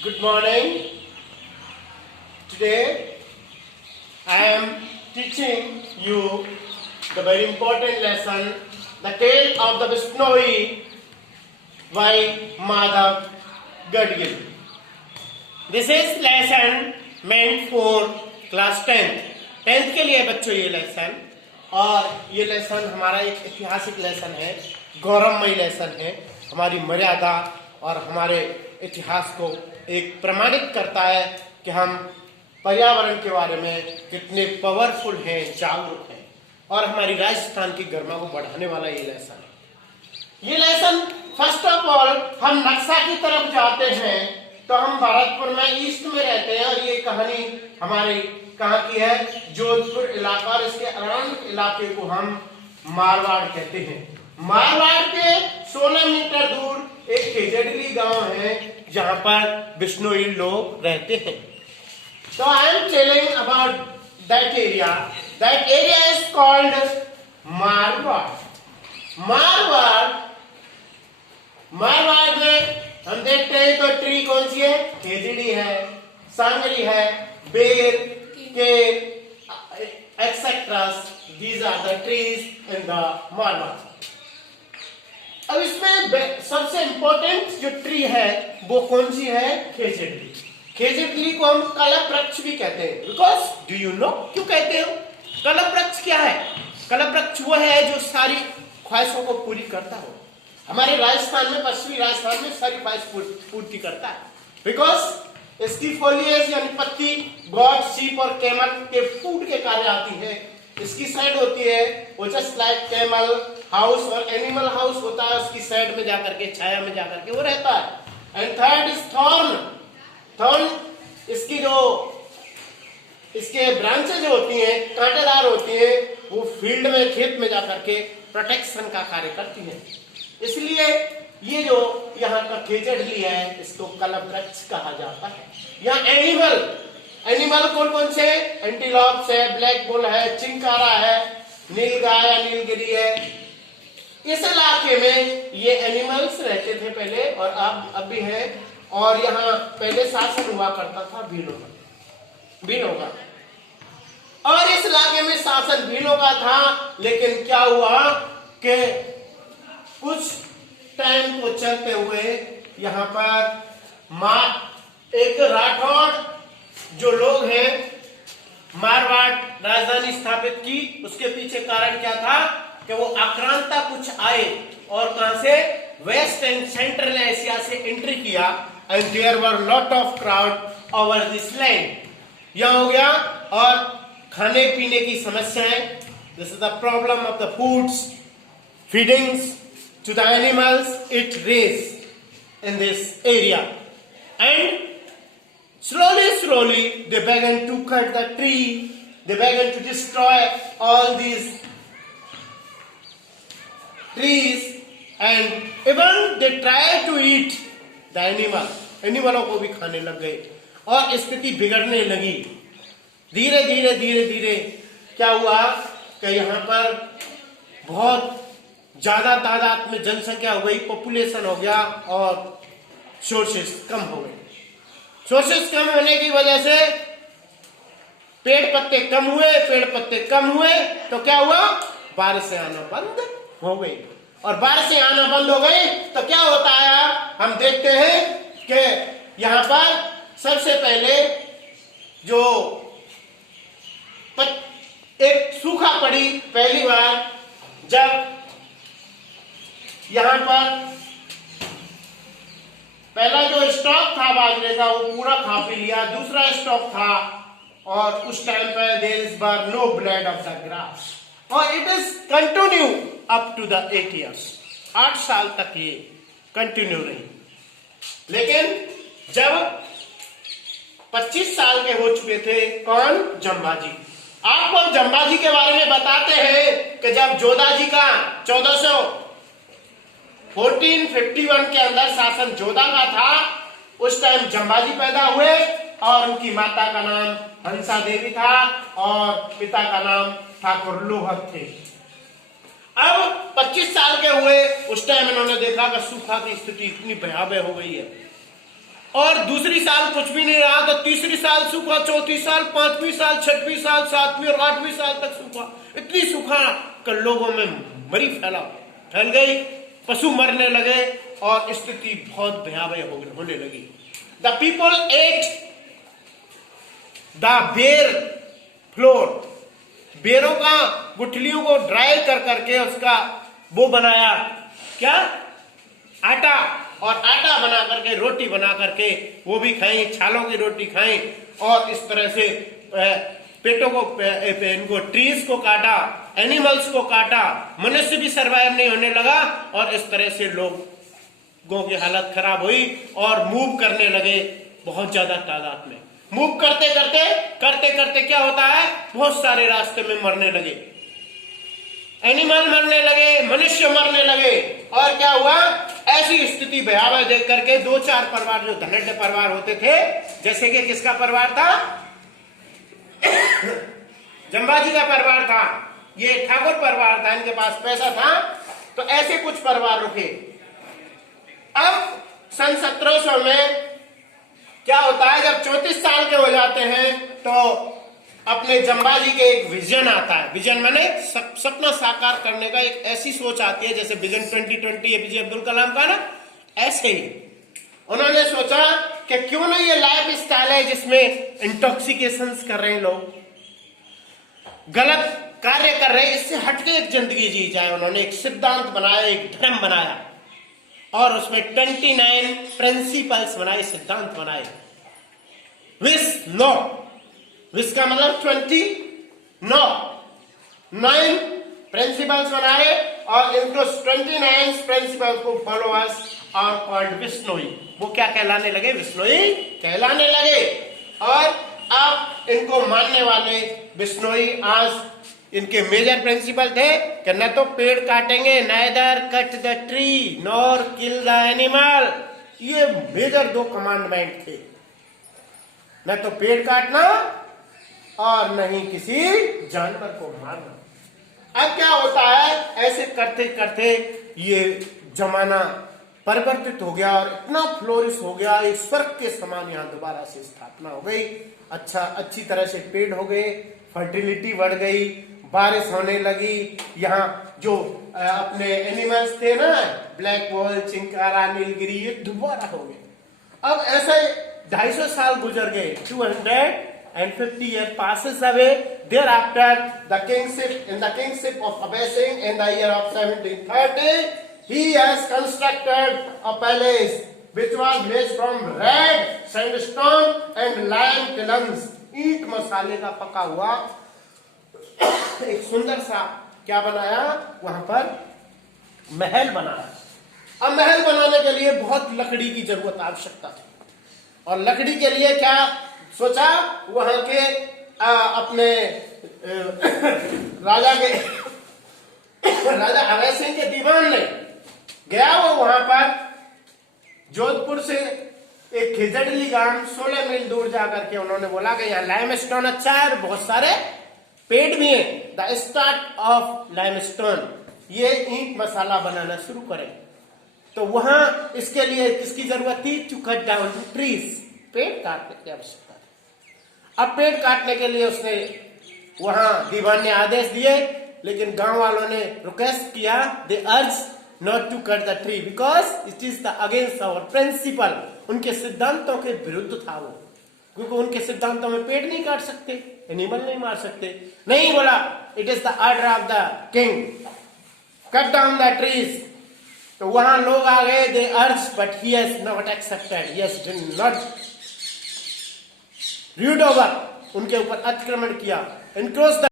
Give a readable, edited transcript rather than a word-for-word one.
Good morning. Today I am teaching you the very important lesson, The Tale of the Bishnoi by Madhav Gadgil. This is lesson meant for class 10th. 10th के लिए बच्चों ये lesson, और ये lesson हमारा एक ऐतिहासिक lesson है, गौरवमयी लेसन है, हमारी मर्यादा और हमारे इतिहास को एक प्रमाणित करता है कि हम पर्यावरण के बारे में कितने पावरफुल हैं, जागरूक हैं, और हमारी राजस्थान की गरिमा को बढ़ाने वाला ये लेसन है। ये लेसन फर्स्ट ऑफ ऑल हम नक्शा की तरफ जाते हैं तो हम भरतपुर में ईस्ट में रहते हैं, और ये कहानी हमारी कहाँ की है? जोधपुर इलाका, और इसके अराउंड इलाके को हम मारवाड़ कहते हैं। मारवाड़ के 16 मीटर दूर एक केजडली गांव है जहां पर बिश्नोई लोग रहते हैं। तो I am telling about that area. That area is called Marwar. Marwar में हम देखते हैं तो ट्री कौन सी है? केजड़ी है, सांगरी है, बेर के etcetera. These are the trees in the Marwar. अब इसमें सबसे इंपॉर्टेंट जो ट्री है वो कौन सी है? खेजड़ली। खेजड़ली को हम कलप वृक्ष भी कहते हैं। बिकॉज डू यू नो क्यों कहते हो? कलप वृक्ष क्या है? कलप वृक्ष वो है जो सारी ख्वाहिशों को पूरी करता हो। हमारे राजस्थान में, पश्चिमी राजस्थान में सारी ख्वाहिश पूर्ति करता है। बिकॉज इसकी फोलिएज यानी पत्ती गॉड, शीप और कैमल के फूड के कार्य आती है। इसकी साइड होती है वो जस्ट लाइक कैमल हाउस और एनिमल हाउस होता है, उसकी साइड में जाकर के, छाया में जाकर के वो रहता है। And third is thorn. Thorn इसकी जो इसके ब्रांचेज होती हैं, कांटेदार होती हैं, वो फील्ड में, खेत में जाकर के प्रोटेक्शन का कार्य करती हैं। इसलिए ये जो यहाँ का खेजड़ली है इसको कलप वृक्ष कहा जाता है। यहाँ एनिमल कौन कौन से? एंटीलॉप्स है, ब्लैक बुल है, चिंकारा है, नीलगाय या नीलगिरी है। इस इलाके में ये एनिमल्स रहते थे पहले, और अब भी है। और यहाँ पहले शासन हुआ करता था भीलों का। और इस इलाके में शासन भीलों का था, लेकिन क्या हुआ कि कुछ टाइम को चलते हुए यहाँ पर एक राठौड़ जो लोग हैं, मारवाड़ राजधानी स्थापित की। उसके पीछे कारण क्या था कि वो आक्रांता कुछ आए, और कहां से? वेस्ट एंड सेंट्रल एशिया से एंट्री किया। And there were lot of crowd over this land. यह हो गया। और खाने पीने की समस्याएं, this is the problem of the foods, feedings to the animals it raised in this area. And slowly they began to cut the tree, they began to destroy all these trees, and even they tried to eat the animalों को भी खाने लग गए, और स्थिति बिगड़ने लगी। धीरे धीरे क्या हुआ कि यहाँ पर बहुत ज्यादा तादाद में जनसंख्या हो गई, पॉपुलेशन हो गया, और सोर्सेस कम हो गए। सोर्सेस कम होने की वजह से पेड़ पत्ते कम हुए तो क्या हुआ? बारिशें आना बंद हो गई। और बारिशें आना बंद हो गई तो क्या होता है? हम देखते हैं कि यहाँ पर सबसे पहले जो एक सूखा पड़ी पहली बार, जब यहाँ पर पहला जो स्टॉक था बाजरे का वो पूरा खा पी लिया। दूसरा स्टॉक था, और उस टाइम पर देयर इज बर no blade of the grass, और it is continue up to the 8 years। 8 साल तक ये कंटिन्यू रही। लेकिन जब 25 साल के हो चुके थे, कौन? जम्बाजी। आपको जम्बाजी के बारे में बताते हैं कि जब जोधा जी का 1451 के अंदर शासन जोधा का था, उस टाइम जम्बाजी पैदा हुए, और उनकी माता का नाम हंसा देवी था, और पिता का नाम ठाकुर लोहक थे। अब 25 साल के हुए, उस टाइम इन्होंने देखा कि सूखा की स्थिति इतनी भयावह हो गई है। और दूसरी साल कुछ भी नहीं रहा तो तीसरी साल सूखा, चौथी साल, पांचवी साल, छठवीं साल, सातवीं और आठवीं साल तक सूखा। इतनी सूखा कर लोगों में मरी फैल गई, पशु मरने लगे और स्थिति बहुत भयावह होने लगी। द पीपल एट द बेर फ्लोर, बेरों का गुठलियों को ड्राई कर करके उसका वो बनाया क्या, आटा, और आटा बना करके रोटी बना करके वो भी खाई, छालों की रोटी खाई, और इस तरह से पेटों को इनको ट्रीज को काटा, एनिमल्स को काटा, मनुष्य भी सरवाइव नहीं होने लगा, और इस तरह से लोगों की हालत खराब हुई और मूव करने लगे बहुत ज्यादा तादाद में। मूव करते करते क्या होता है, बहुत सारे रास्ते में मरने लगे, एनिमल मरने लगे, मनुष्य मरने लगे, और क्या हुआ, ऐसी स्थिति भयावह देख करके दो चार परिवार जो धनाढ्य परिवार होते थे, जैसे कि किसका परिवार था, जंबाजी का परिवार था, ये ठाकुर परिवार था, इनके पास पैसा था, तो ऐसे कुछ परिवार रुके। अब सन 1700 में क्या होता है, जब 34 साल के हो जाते हैं तो अपने जंबाजी के एक विजन आता है। विजन माने सपना साकार करने का एक ऐसी सोच आती है, जैसे विजन 2020 एपीजे अब्दुल कलाम का ना, ऐसे ही उन्होंने सोचा कि क्यों नहीं ये लाइफ स्टाइल है जिसमें इंटॉक्सिकेशंस कर रहे हैं लोग, गलत कार्य कर रहे हैं, इससे हटके एक जिंदगी जी जाए। उन्होंने एक सिद्धांत बनाया, एक धर्म बनाया, और उसमें 29 प्रिंसिपल्स बनाए, सिद्धांत बनाए। विश का मतलब 9 प्रिंसिपल्स बनाए, और इनको 29 प्रिंसिपल्स को फॉलोअर्स और कॉल्ड विश्नोई। वो क्या कहलाने लगे, विश्नोई कहलाने लगे। और अब इनको मानने वाले विश्नोई आज इनके मेजर प्रिंसिपल थे कि न तो पेड़ काटेंगे, neither cut the tree nor kill the animal. ये मेजर 2 कमांडमेंट थे, न तो पेड़ काटना और न ही किसी जानवर को मारना। अब क्या होता है, ऐसे करते करते ये जमाना परिवर्तित हो गया और इतना फ्लोरिश हो गया, एक स्वर्ग के समान यहाँ दोबारा से स्थापना हो गई। अच्छी तरह से पेड़ हो गए, फर्टिलिटी बढ़ गई, बारिश होने लगी। यहाँ जो अपने एनिमल्स थे ना, ब्लैक वॉल, चिंकारा, नीलगिरी, ये दोबारा हो गए। अब ऐसे 250 साल गुजर गए, 250 years passes away. Thereafter, the kingship of Abhay Singh in the year of 1730, he has constructed a palace which was made from red sandstone and lime kilns. ईंट मसाले का पका हुआ एक सुंदर सा क्या बनाया, वहां पर महल बनाया। अब महल बनाने के लिए बहुत लकड़ी की जरूरत आवश्यकता थी, और लकड़ी के लिए क्या सोचा, वहां के अपने राजा अभय सिंह के दीवान ने गया, वो वहां पर जोधपुर से एक खिजड़ली गांव 16 मील दूर जाकर के उन्होंने बोला कि यहाँ लाइमस्टोन अच्छा है और बहुत सारे पेड़ भी हैं, द स्टार्ट ऑफ लाइमस्टोन, ये ईंट मसाला बनाना शुरू करें। तो वहां इसके लिए किसकी जरूरत थी, टू कट डाउन ट्रीज, पेड़ काटने की आवश्यकता थी। अब पेड़ काटने के लिए उसने वहां दीवान ने आदेश दिए, लेकिन गांव वालों ने रिक्वेस्ट किया, they urge not to cut the tree because it is the against our principle. उनके सिद्धांतों के विरुद्ध था वो, क्योंकि उनके सिद्धांतों में पेड़ नहीं काट सकते, एनिमल नहीं मार सकते। नहीं बोला, it is the order of the king, cut down the trees. तो वहां लोग आ गए, दे अर्ज, but he has not accepted, he has not read over, उनके ऊपर अतिक्रमण किया, एनक्रोच द